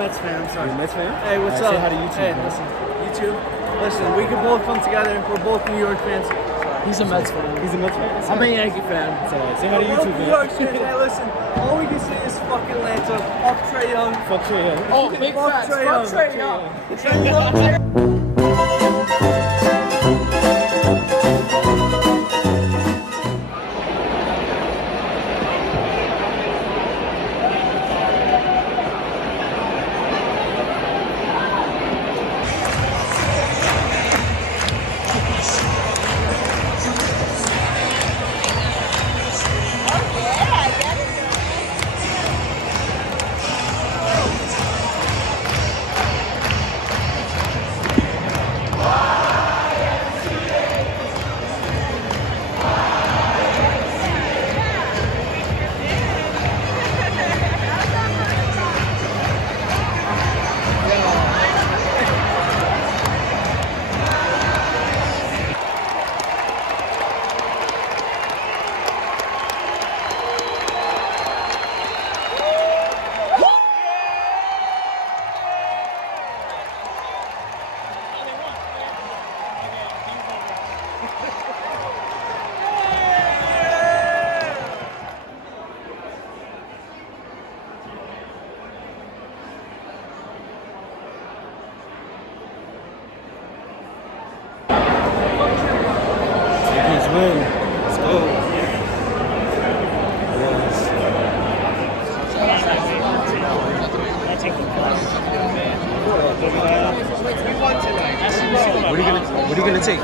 Mets fan. I'm sorry. You're a Mets fan? Hey, what's All right, up? say hi to YouTube, Hey, man. listen. YouTube. Listen, we can both come together. We're both New York fans. He's a Mets fan. He's a Mets fan? I'm a Yankee fan. It's all right. Say hi to We're YouTube, both New man. York fans. Hey, listen. All we can say is fuck Atlanta. Fuck Trae Young. Fuck Trae Young. Oh, big Fuck facts. Trae Fuck Young. Trae Young. Trae Young. Yankees win. Let's go. What are you gonna take?